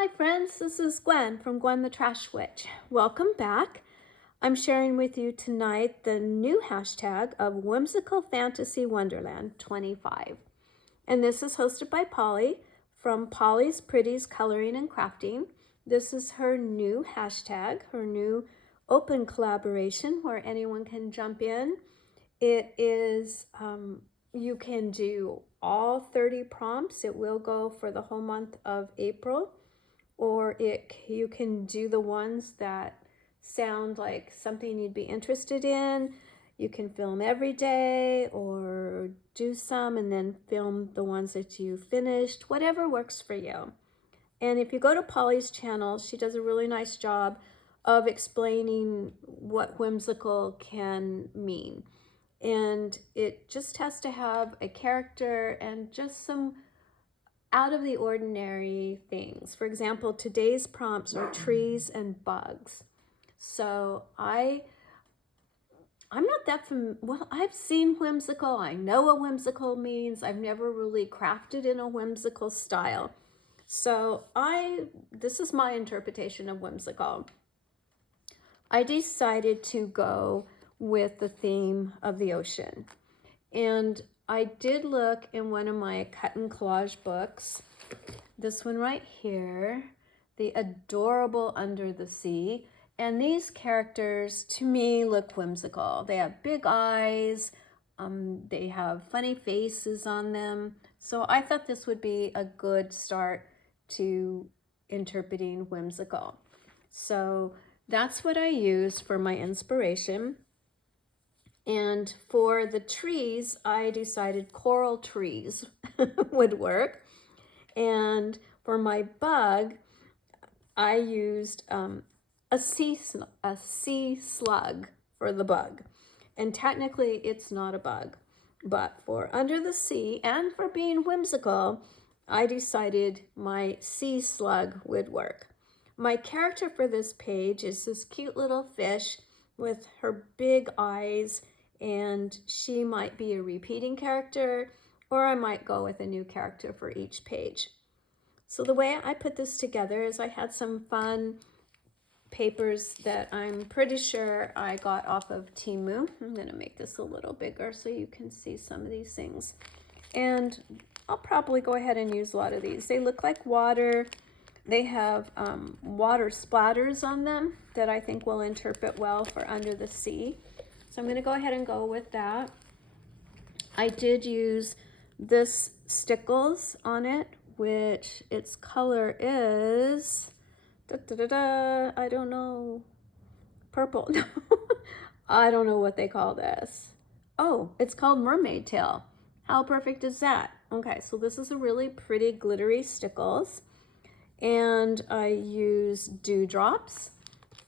Hi friends, this is Gwen from Gwen the Trash Witch. Welcome back. I'm sharing with you tonight the new hashtag of Whimsical Fantasy Wonderland 25. And this is hosted by Polly from Polly's Pretties Coloring and Crafting. This is her new hashtag, her new open collaboration where anyone can jump in. It is, you can do all 30 prompts. It will go for the whole month of April. Or you can do the ones that sound like something you'd be interested in. You can film every day or do some and then film the ones that you finished, whatever works for you. And if you go to Polly's channel, she does a really nice job of explaining what whimsical can mean. And it just has to have a character and just some out of the ordinary things. For example, today's prompts are trees and bugs. So I'm not that well, I've seen whimsical. I know what whimsical means. I've never really crafted in a whimsical style. So this is my interpretation of whimsical. I decided to go with the theme of the ocean. And I did look in one of my cut and collage books, this one right here, The Adorable Under the Sea. And these characters, to me, look whimsical. They have big eyes, they have funny faces on them. So I thought this would be a good start to interpreting whimsical. So that's what I use for my inspiration. And for the trees, I decided coral trees would work. And for my bug, I used a sea slug for the bug. And technically, it's not a bug. But for under the sea and for being whimsical, I decided my sea slug would work. My character for this page is this cute little fish with her big eyes, and she might be a repeating character, or I might go with a new character for each page. So the way I put this together is I had some fun papers that I'm pretty sure I got off of Temu. I'm going to make this a little bigger so you can see some of these things. And I'll probably go ahead and use a lot of these. They look like water. They have water splatters on them that I think will interpret well for under the sea. So I'm going to go ahead and go with that. I did use this Stickles on it, which its color is, I don't know, purple. I don't know what they call this. Oh, it's called Mermaid Tail. How perfect is that? Okay, so this is a really pretty glittery Stickles. And I use Dewdrops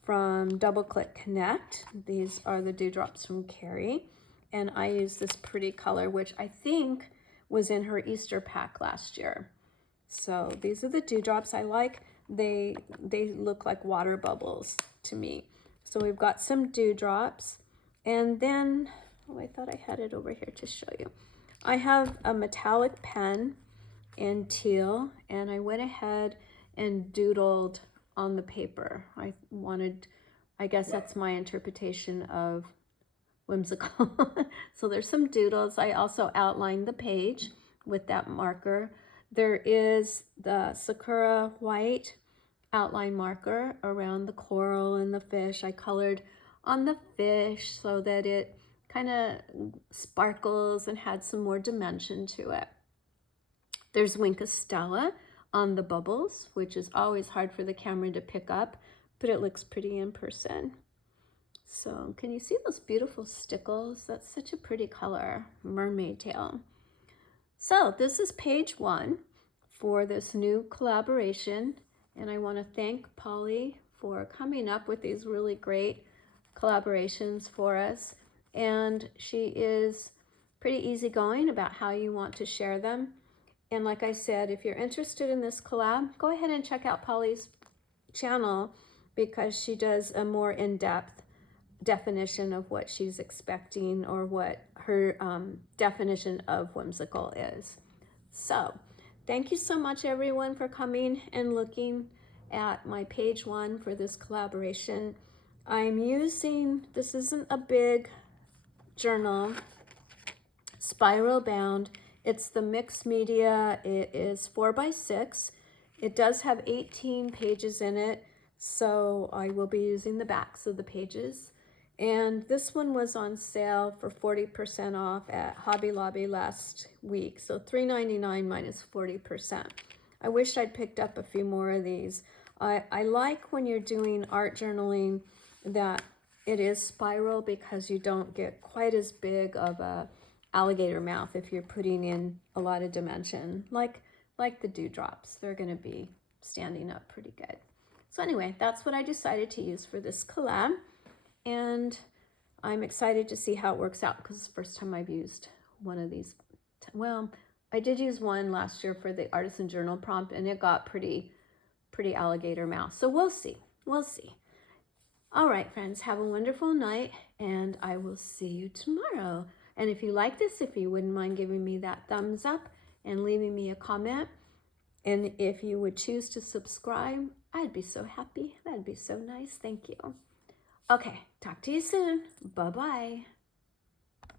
from Double Click Connect. These are the Dewdrops from Carrie. And I use this pretty color, which I think was in her Easter pack last year. So these are the Dewdrops I like. They look like water bubbles to me. So we've got some Dewdrops. And then, oh, I thought I had it over here to show you. I have a metallic pen in teal, and I went ahead and doodled on the paper. I guess that's my interpretation of whimsical. So there's some doodles. I also outlined the page with that marker. There is the Sakura white outline marker around the coral and the fish. I colored on the fish so that it kind of sparkles and had some more dimension to it. There's Wink Stella on the bubbles, which is always hard for the camera to pick up, but it looks pretty in person. So can you see those beautiful stickles? That's such a pretty color, Mermaid Tail. So this is page 1 for this new collaboration, and I want to thank Polly for coming up with these really great collaborations for us. And she is pretty easygoing about how you want to share them. And like I said, if you're interested in this collab, go ahead and check out Polly's channel because she does a more in-depth definition of what she's expecting or what her definition of whimsical is. So thank you so much everyone for coming and looking at my page 1 for this collaboration. I'm using, this isn't a big journal, spiral bound. It's the mixed media. It is 4x6. It does have 18 pages in it, so I will be using the backs of the pages. And this one was on sale for 40% off at Hobby Lobby last week. So $3.99 minus 40%. I wish I'd picked up a few more of these. I like when you're doing art journaling that it is spiral because you don't get quite as big of a alligator mouth if you're putting in a lot of dimension. Like the dewdrops, they're going to be standing up pretty good. So anyway, that's what I decided to use for this collab. And I'm excited to see how it works out because it's the first time I've used one of these. Well, I did use one last year for the Artisan Journal prompt and it got pretty alligator mouth. So we'll see. We'll see. All right, friends, have a wonderful night and I will see you tomorrow. And if you like this, if you wouldn't mind giving me that thumbs up and leaving me a comment, and if you would choose to subscribe, I'd be so happy. That'd be so nice. Thank you. Okay, talk to you soon. Bye-bye.